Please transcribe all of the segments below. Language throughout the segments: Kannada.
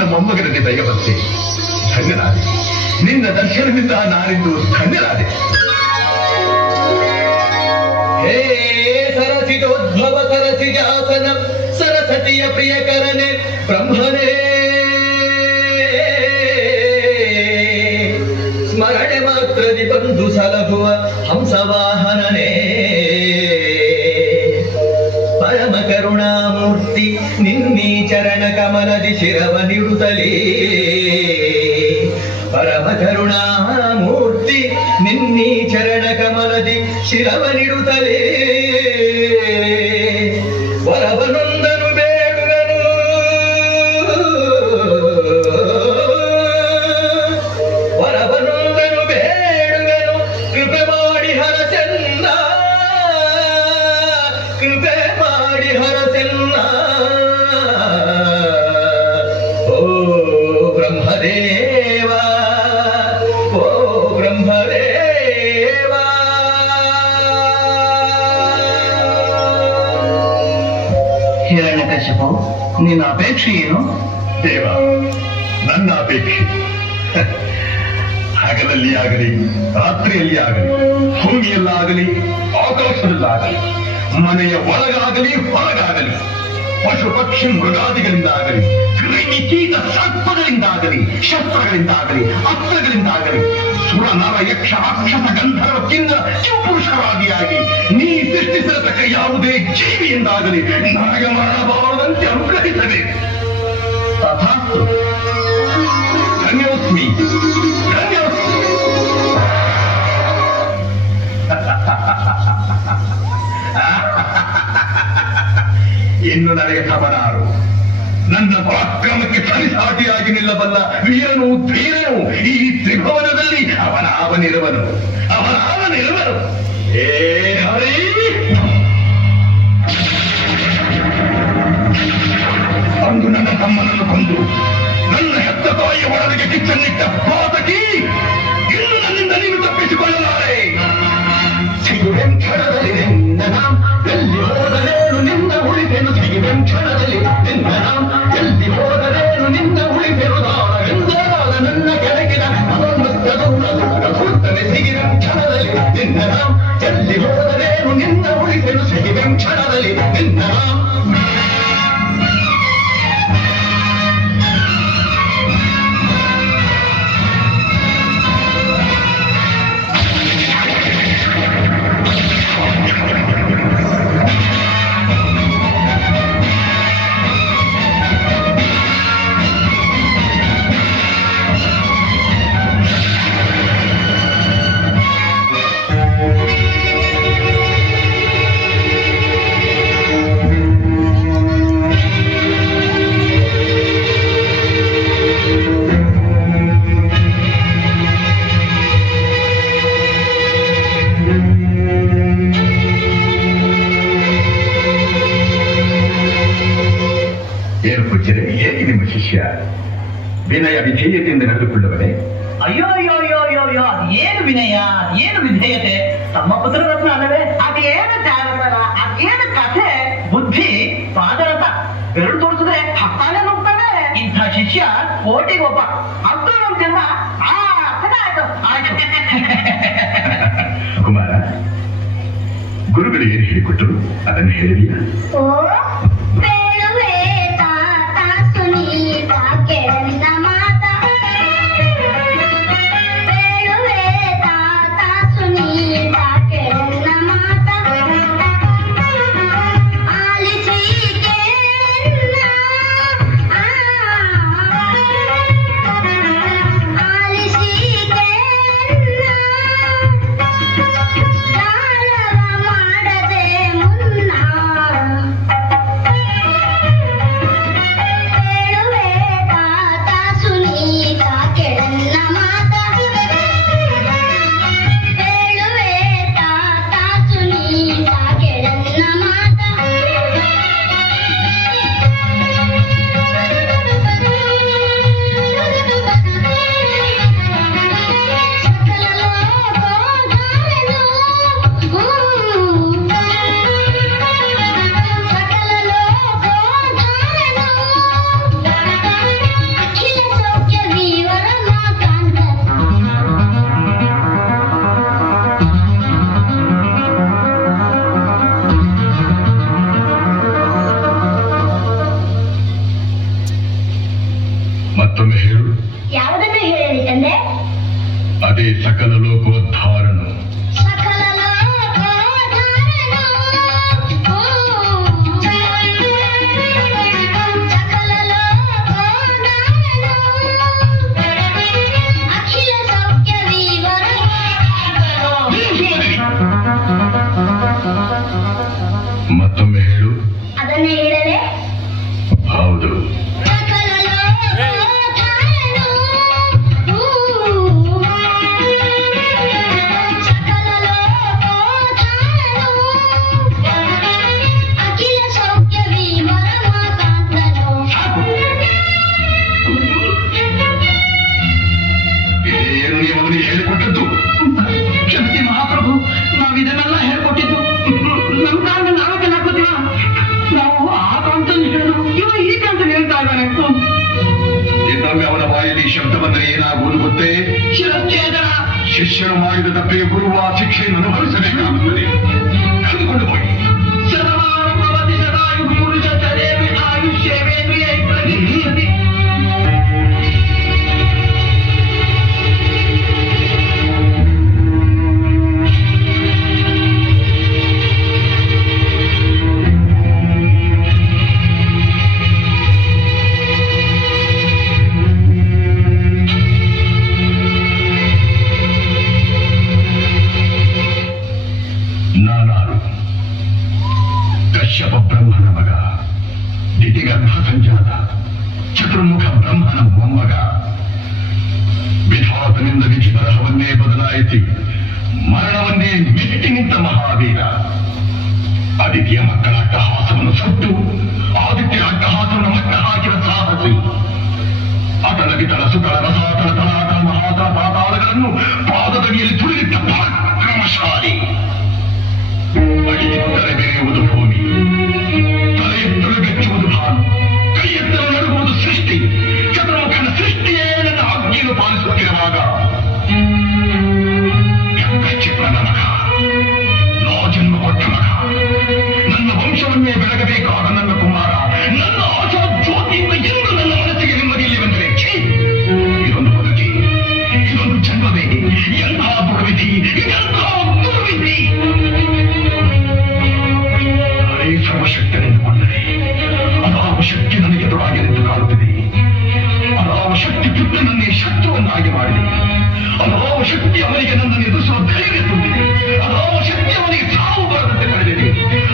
ನಿನ್ನ ಮೊಮ್ಮಗನಿಗೆ ದಯ ಬಂತೆ. ಧನ್ಯರಾದೆ. ನಿನ್ನ ದರ್ಶನದಿಂದ ನಾನಿಂದು ಧನ್ಯರಾದೆ. ಹೇ ಸರಸಿದೋದ್ಭವ ಸರಸಿಜಾಸನ ಸರಸ್ವತಿಯ ಪ್ರಿಯಕರನೆ ಬ್ರಹ್ಮನೇ, ಸ್ಮರಣೆ ಮಾತ್ರದಿ ಬಂಧು ಸಲಹುವ ಹಂಸವಾಹನನೇ, ಪರಮ ಕರುಣಾಮೂರ್ತಿ ನಿನ್ನೀ ಚರಣ ಕಮಲದಿ ಶಿರವ ನಿಡುತ್ತಲೇ, ಪರಮ ಕರುಣಾಮೂರ್ತಿ ನಿನ್ನೀ ಚರಣ ಕಮಲದಿ ಶಿರವ ನಿಡುತ್ತಲೇ, ವರವನೊಂದನು ಬೇಡುವೆನು, ವರವನೊಂದನು ಬೇಡುವೆನು, ಕೃಪೆ ಮಾಡಿ ಹರಸೆನ್ನ, ಕೃಪೆ ಮಾಡಿ ಹರಸೆನ್ನ. ಓ ಬ್ರಹ್ಮದೇವ, ಓ ಬ್ರಹ್ಮದೇವ. ಹಿರಣ್ಯಕಶಿಪು, ನಿನ್ನ ಅಪೇಕ್ಷೆ ಏನು? ದೇವ, ನನ್ನ ಅಪೇಕ್ಷೆ ಹಗಲಲ್ಲಿ ಆಗಲಿ ರಾತ್ರಿಯಲ್ಲಿ ಆಗಲಿ, ಭೂಮಿಯಲ್ಲಾಗಲಿ ಆಕಾಶದಲ್ಲಾಗಲಿ, ಮನೆಯ ಒಳಗಾಗಲಿ ಹೊರಗಾಗಲಿ, ಪಶು ಪಕ್ಷಿ ಮೃಗಾದಿಗಳಿಂದಾಗಲಿ, ಕ್ರಿಮಿ ಕೀಟ ಸರ್ಪಗಳಿಂದಾಗಲಿ, ಶಸ್ತ್ರಗಳಿಂದಾಗಲಿ, ಅಸ್ತ್ರಗಳಿಂದಾಗಲಿ, ಸುರ ನರ ಯಕ್ಷ ರಾಕ್ಷಸ ಗಂಧರ್ವ ಕಿನ್ನ ಕಿಂಪುರುಷರಾದಿಯಾಗಿ ನೀ ಸೃಷ್ಟಿಸಿರತಕ್ಕ ಯಾವುದೇ ಜೀವಿಯಿಂದಾಗಲಿ ನನಗೆ ಮಾಡಬಾರದಂತೆ ಅನುಗ್ರಹಿಸಬೇಕು. ತಥಾಸ್ತು. ಧನ್ಯೋಸ್ಮಿ, ಧನ್ಯೋಸ್ಮಿ. ಇನ್ನು ನನಗೆ ಖಬರಾರು. ನನ್ನ ಪರಾಕ್ರಮಕ್ಕೆ ಸರಿಸಾಟಿಯಾಗಿ ನಿಲ್ಲಬಲ್ಲ ವೀರನು ಧೀರನು ಈ ತ್ರಿಭುವನದಲ್ಲಿ ಅವನಿರುವನು, ಅವನಿರುವನು. ಏ ಹರಿ, ಅಂದು ನನ್ನ ತಮ್ಮನನ್ನು ಕೊಂದು ನನ್ನ ಹೆತ್ತ ತಾಯಿಯ ಒಳಗೆ ಕಿಚ್ಚನ್ನಿಟ್ಟ ಪಾತಕಿ, ಇನ್ನು ನನ್ನಿಂದ ನೀನು ತಪ್ಪಿಸಿಕೊಳ್ಳಲಾರೆ. ಸಿಗುವೆಂ ಕ್ಷಣದಲ್ಲಿ ನಿನ್ನ ನಾಂ, ಎಲ್ಲಿ ಹೋದರೇನು ನಿನ್ನ ಉಳಿದೆನು. ಸಿಗುವೆಂ ಕ್ಷಣದಲ್ಲಿ ನಿನ್ನ ನಾಂ, ಎಲ್ಲಿ ಹೋದರೇನು ನಿನ್ನ ಉಳಿದೆನು. ದಾನವೆಂದಾದ ನನ್ನ ಕೆಳಗಿನ ಅವಮೃತನೆ. ಸಿಗುವೆಂ ಕ್ಷಣದಲ್ಲಿ ನಿನ್ನ ನಾಂ, ಎಲ್ಲಿ ಹೋದರೇನು ನಿನ್ನ ಉಳಿದೆನು. ಸಿಗುವೆಂ ಕ್ಷಣದಲ್ಲಿ ನಿನ್ನ ನಾಂ. ಏನು ಪೂಜ್ಯರೇ, ಹೇಗೆ ನಿಮ್ಮ ಶಿಷ್ಯ? ವಿನಯ ವಿಧೇಯತೆಯಿಂದ ನಡೆದುಕೊಳ್ಳುವನೆ? ಅಯ್ಯೋ ಅಯ್ಯೋ ಅಯ್ಯೋ ಅಯ್ಯೋ ಅಯ್ಯೋ, ಏನು ವಿನಯ, ಏನು ವಿಧೇಯತೆ, ತಮ್ಮ ಪುತ್ರರತ್ನ ಅಲ್ಲವೇ? ಅದೇನು ಜಾನಪದ, ಅದೇನು ಕಥೆ, ಬುದ್ಧಿ ಪಾದರಥ, ಬೆರಳು ತೋರಿಸಿದ್ರೆ ಹತ್ತಾನೆ ನುಗ್ತಾನೆ. ಇಂಥ ಶಿಷ್ಯ ಕೋಟಿಗೊಬ್ಬ. ಅಂತೂ ನಮ್ಮ ಜನ್ಮ ಆಯ್ತು ಆಯ್ತು. ಕುಮಾರ, ಗುರುಗಳು ಏನು ಹೇಳಿಕೊಟ್ಟರು ಅದನ್ನು ಹೇಳಿದೀಯಾ? ಹೇಳು. ಯಾವುದನ್ನು ಹೇಳಲಿ ತಂದೆ? ಅದೇ ಸಕಲ ಲೋಕೋದ್ಧಾರನು. ಸಕಲ ಲೋಕೋದ್ಧಾರನು. ಸಕಲ ಲೋಕೋದ್ಧಾರನು. ಅಖಿಲ ಸೌಖ್ಯ ವಿವರ. ಮತ್ತೊಮ್ಮೆ ಹೇಳು. ಅದನ್ನೇ ಹೇಳಲೇ? ಹೌದು. ಸಕಲ ಲೋಕೋದ್ಧಾರನು. ಸಕಲ ಲೋಕೋದ್ಧಾರನು. ಅಖಿಲ ಸೌಖ್ಯ ವಿವರ ಮಾತಾಂತನು. ಏನು ನೀವು ಅವನಿಗೆ ಹೇಳಿಕೊಟ್ಟದ್ದು? ಕ್ಷಮಿಸಿ ಮಹಾಪ್ರಭು, ನಾವು ಇದನ್ನೆಲ್ಲ ಹೇಳ್ಕೊಟ್ಟಿದ್ದು ನಮ್ಮ ಕಾಲದಲ್ಲಿ ನಾವೇ ಕಲಾಕೋತೀವ. ನಾವು ಆ ಕಾಂತಲ್ಲಿ ಹೇಳಿದ್ರು, ಇವ ಈ ಕಾಂತಲ್ಲಿ ಹೇಳ್ತಾ ಇದ್ದಾನೆ. ಇನ್ನೊಮ್ಮೆ ಅವನ ಬಾಯಲ್ಲಿ ಶಬ್ದ ಬಂದರೆ ಏನಾಗುವುದು ಗೊತ್ತೇ? ಶಿರಚ್ಛೇದನ. ಶಿಷ್ಯರು ಮಾಡಿದ ತಪ್ಪಿಗೆ ಗುರುವ ಆ ಶಿಕ್ಷೆಯನ್ನು ಅನುಭವಿಸಬೇಕಾಗುತ್ತದೆ. ಕರೆದುಕೊಂಡು ಹೋಗಿ. ಸರ್ವಾನುಭವತಿ ಸದಾಯು ಪುರುಷ ತದೇವಿ ಆಯುಷ್ಯವೇಂದ್ರಿಯ ಪ್ರತಿಷ್ಠಿತಿ. ನಾನಾರು ಕಶ್ಯಪ ಬ್ರಹ್ಮನ ಮಗ, ದಿತಿಗರ್ಭ ಸಂಜಾತ, ಚತುರ್ಮುಖ ಬ್ರಹ್ಮನ ಮೊಮ್ಮಗ. ವಿಧಾತನಿಂದ ವಿಧಿ ಬರಹವನ್ನೇ ಬದಲಾಯಿಸಿ ಮರಣವನ್ನೇ ಮೆಟ್ಟಿ ನಿಂತ ಮಹಾವೀರ. ಆದಿತ್ಯ ಮಕ್ಕಳ ಅಟ್ಟಹಾಸವನ್ನು ಸುಟ್ಟು ಆದಿತ್ಯ ಅಟ್ಟಹಾಸವನ್ನು ಮಟ್ಟ ಹಾಕಿದ ಸಾಹಸಿ. ಅತಲ ವಿತಲ ಸುತಳ ರಸಾತಲ ತಲಾತಲ ಮಹಾತಲ ಪಾತಾಳಗಳನ್ನು ಪಾದದಡಿಯಲ್ಲಿ ತುಳಿದಿಟ್ಟ ಪರಾಕ್ರಮಶಾಲಿ. ಅಡಿಯಿತ್ತರೆ ಬೆರೆಯುವುದು ಭೂಮಿ, ತಲೆ ಎತ್ತಲು ಬೆಚ್ಚುವುದು ಭಾನು, ಕೈ ಎತ್ತಲು ನಡುಗುವುದು ಸೃಷ್ಟಿ. ಚತುರ್ಮುಖನ ಸೃಷ್ಟಿಯೇ ನನ್ನ ಆಜ್ಞೆಯನ್ನು ಪಾಲಿಸುತ್ತಿರುವಾಗ ಚಿಕ್ಕನ ಮಗ, ನೋ ಜನ್ಮ ಕೊಟ್ಟ ಮಗ, ನನ್ನ ವಂಶವನ್ನೇ ಬೆಳಗಬೇಕಾದ ನನ್ನ ಕುಮಾರ, ನನ್ನ ಆಶಾ ಜ್ಯೋತಿಯಿಂದ ಎಂದು ನನ್ನ ಮನಸ್ಸಿಗೆ ನೆಮ್ಮದಿಯಲ್ಲಿ ಬಂದರೆ ಇದೊಂದು ಬದುಕಿ, ಇದೊಂದು ಜನ್ಮವೇ, ಎಂಥ ದುರ್ವಿಧಿ, ಎಂಥ ದುರ್ವಿಧಿ. ಸರ್ವಶಕ್ತನೆಂದುಕೊಂಡರೆ ಅದಾವ ಶಕ್ತಿ ನನಗೆ ಎದುರಾಗಿ ನಿಂತು ಕಾಣುತ್ತದೆ. ಅದಾವ ಶಕ್ತಿ ಪುತ್ರನನ್ನೇ ಶತ್ರುವನ್ನಾಗಿ ಮಾಡಿದೆ. ಅದಾವ ಶಕ್ತಿ ಅವನಿಗೆ ನನ್ನನ್ನು ಎದುರಿಸುವ ಧೈರ್ಯ ತುಂಬಿದೆ. ಅದಾವ ಶಕ್ತಿ ಅವನಿಗೆ ಸಾವು ಬರದಂತೆ ಮಾಡಿದೆ.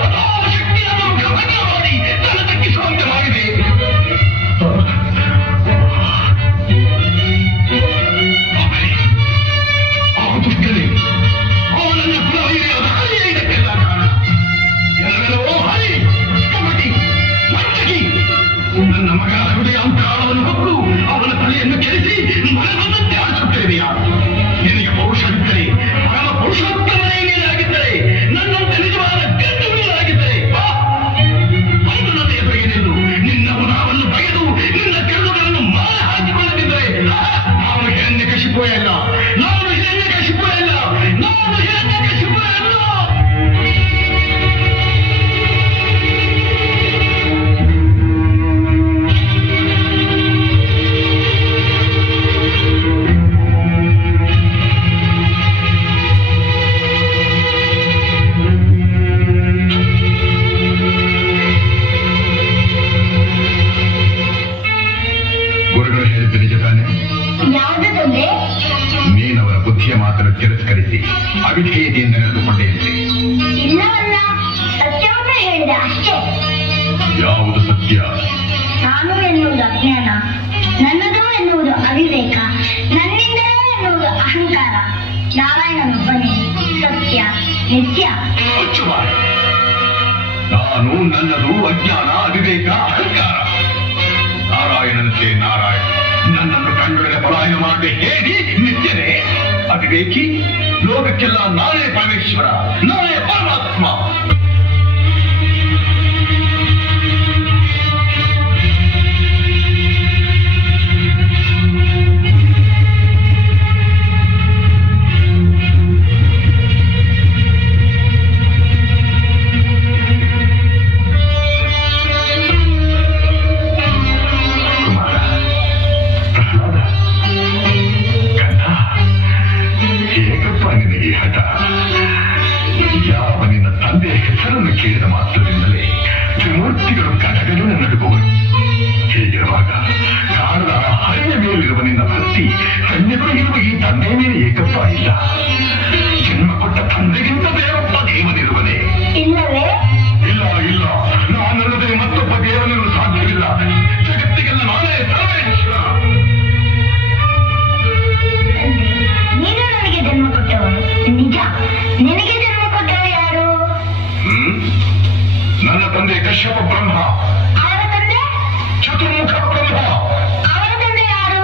ಅದಾವ ಶಕ್ತಿ ನನ್ನನ್ನು ಘಟಕ ಮಾಡಿ ತಲೆ ತಗ್ಗಿಸುವಂತೆ ಮಾಡಿದೆ. ಆ ದುಷ್ಟನೇ, ಆ ನನ್ನ ಪ್ರವೀರ್ಯದ ಹರಿಯೇ ಇದಕ್ಕೆಲ್ಲ ಕಾರಣ. ಎಲ್ಲವೆಲ್ಲವೋ ಹರಿ, ಕಪಟಿ, ವಂಚಕಿ. ನನ್ನ ಮಗನ ಹೃದಯ ಅಂತರಾಳವನ್ನು ಹೊಕ್ಕು ಅವನ ತಲೆಯನ್ನು ಕೆಡಿಸಿ ಮನದಂತೆ ಆಡಿಸುತ್ತಿರುವೆಯಾ? ನಿನಗೆ ಪೌರುಷವಿದ್ದರೆ, ಪರಮ ಪುರುಷೋತ್ತಮನೇ ನೀನಾಗಿದ್ದರೆ, ನನ್ನಂತೆ ನಿಜವಾದ ಗಂಡು ನೀನಾಗಿದ್ದರೆ ಅಂದು ನನ್ನ ಎದುರಿಗೆ ನಿಲ್ಲು. ನಿನ್ನ ಗುಣವನ್ನು ಬಗೆದು ನಿನ್ನ ಕೆರಳುಗಳನ್ನು ಮಾಲೆ ಹಾಕಿಕೊಳ್ಳದಿದ್ದರೆ ನಾನು ಹಿರಣ್ಯಕಶಿಪುವೆ ಅಲ್ಲ, ನಾನು ಹಿರಣ್ಯಕಶಿಪುವೆ ಅಲ್ಲ, ನಾನು ಹಿರಣ್ಯಕಶಿಪುವೆ ಅಲ್ಲ. ಗುರುಗಳು ಹೇಳಿದ್ದು ನಿಜ ತಾನೆ? ಯಾವುದು ತಂದೆ? ನೀನವರ ಬುದ್ಧಿಯ ಮಾತನ್ನು ತಿರಸ್ಕರಿಸಿ ಅವಿಧೇಯತೆಯಿಂದ ನಡೆದುಕೊಂಡೇನೆ. ಇಲ್ಲವಲ್ಲ, ಸತ್ಯವನ್ನು ಹೇಳಿದೆ ಅಷ್ಟೇ. ಯಾವುದು ಸತ್ಯ? ನಾನು ಎನ್ನುವುದು ಅಜ್ಞಾನ, ನನ್ನದು ಎನ್ನುವುದು ಅವಿವೇಕ, ನನ್ನಿಂದಲೇ ಎನ್ನುವುದು ಅಹಂಕಾರ. ನಾರಾಯಣನೊಬ್ಬನೇ ಸತ್ಯ, ನಿತ್ಯ. ಮುಚ್ಚುವ. ನಾನು, ನನ್ನದು ಅಜ್ಞಾನ, ಅವಿವೇಕ, ಅಹಂಕಾರ. ನಾರಾಯಣನಂತೆ ನಾರಾಯಣ ನನ್ನನ್ನು ಕಂಡೊಡನೆ ಪಲಾಯನ ಮಾಡಿ ಹೇಳಿ ನಿತ್ಯನೇ ಅವಿವೇಕಿ. ಲೋಕಕ್ಕೆಲ್ಲ ನಾನೇ ಪರಮೇಶ್ವರ, ನಾನೇ ಪರಮಾತ್ಮ. ಕುಮಾರ, ಪ್ರಹ್ಲಾದ, ಮೇಲಿರುವ ನಿನ್ನ ಭಕ್ತಿ ಕಣ್ಣೆದುರಿಗಿರುವ ಈ ತಂದೆ ಮೇಲೆ ಏಕಪ್ಪ ಇಲ್ಲ. ಜನ್ಮ ಕೊಟ್ಟ ತಂದೆಗಿಂತ ಬೇರೊಬ್ಬ ದೇವನಿರುವನೇ? ಇಲ್ಲವೇ? ಇಲ್ಲ ಇಲ್ಲ, ನಾನಲ್ಲದೆ ಮತ್ತೊಬ್ಬ ದೇವನಿರಲು ಸಾಧ್ಯವಿಲ್ಲ. ಜಗತ್ತಿಗೆಲ್ಲ ನಾನೇ ಸರ್ವೇಶ್ವರ. ನೀನು ನನಗೆ ಜನ್ಮ ಕೊಟ್ಟವನು ನಿಜ. ನಿನಗೆ ಜನ್ಮ ಕೊಟ್ಟವರು ಯಾರು? ನನ್ನ ತಂದೆ ಕಶ್ಯಪ ಬ್ರಹ್ಮ. ಅವರ ತಂದೆ? ಚತುರ್ಮುಖ ಬ್ರಹ್ಮ. ಅವರ ತಂದೆ ಯಾರು?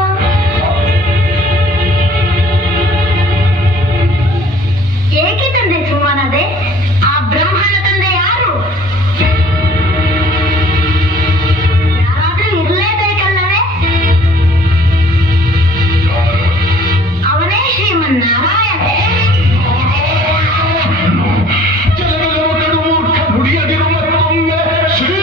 ಏಕೆ ತಂದೆ ಸುಮ್ಮನದೆ? ಆ ಬ್ರಹ್ಮನ ತಂದೆ ಯಾರು? ಯಾರಾದ್ರೂ ಇರಲೇಬೇಕಲ್ಲವೇ? ಅವನೇ ಶ್ರೀಮನ್ನಾರಾಯಣ. ಜನರನ್ನು ಕಡು ಮೂರ್ಖ ನುಡಿಯದಿರು ಮತ್ತೊಮ್ಮೆ ಶ್ರೀ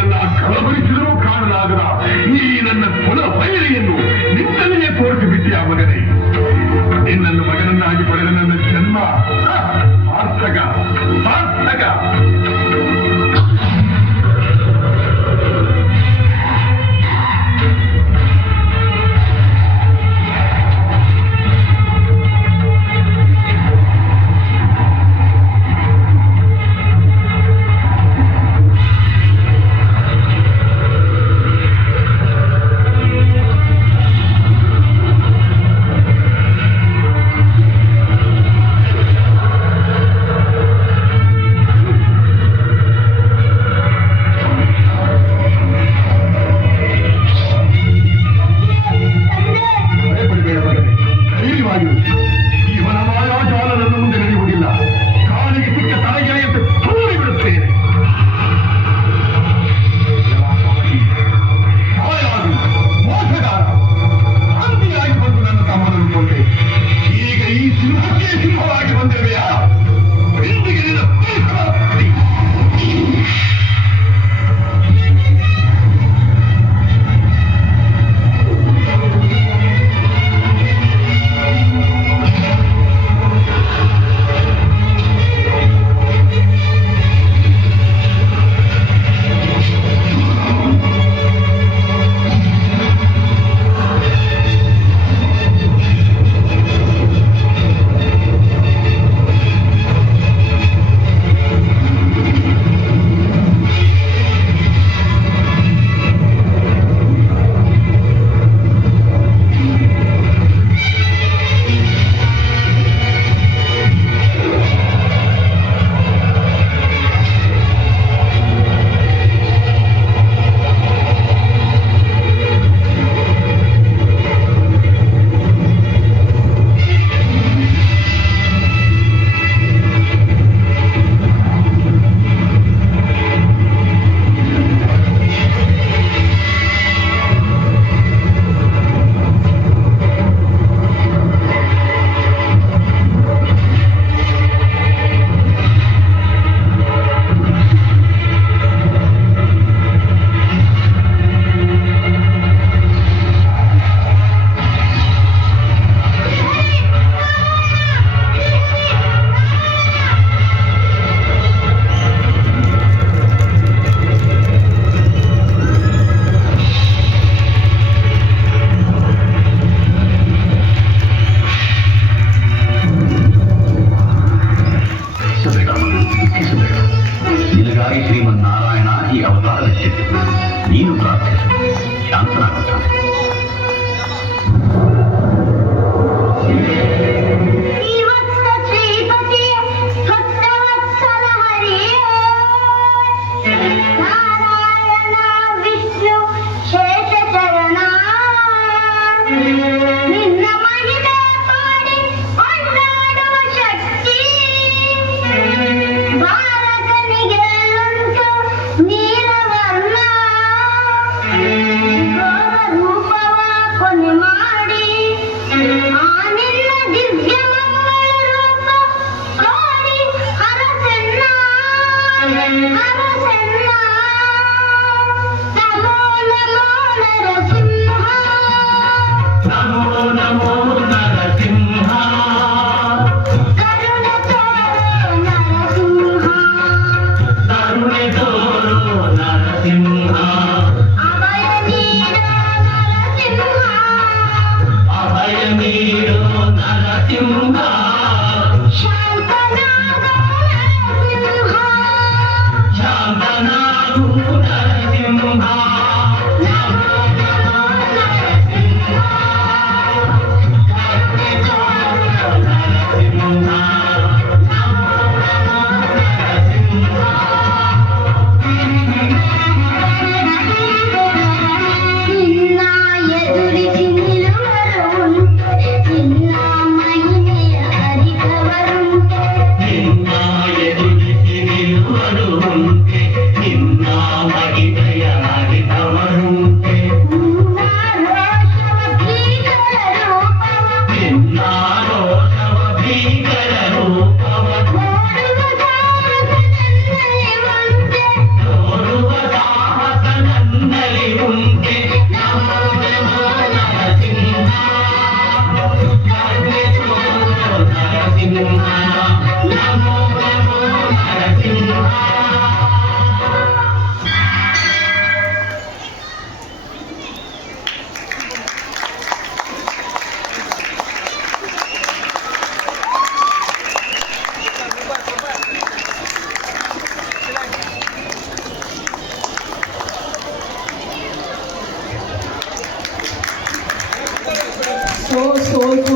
ನಾಡಿನೆಲ್ಲ ಕಳವಳಿಸಿದರೂ ಕಾಣಲಾಗದ ಈ ನನ್ನ ಕುಲ ಬಯಲಿಯನ್ನು ನಿನ್ನಲ್ಲಿಯೇ ತೋರಿಸಿಬಿಟ್ಟಿಯ ಮಗನೇ. ನಿನ್ನನ್ನು ಮಗನನ್ನಾಗಿ ಪಡೆದ ನನ್ನ ಜನ್ಮ ಸಾರ್ಥಕ ಸಾರ್ಥಕ.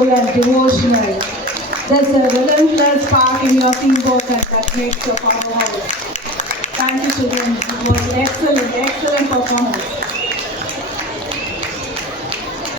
peaceful and devotional. There's a relentless spark in your teamwork and that makes your powerhouse. Thank you, children. It was excellent, excellent performance.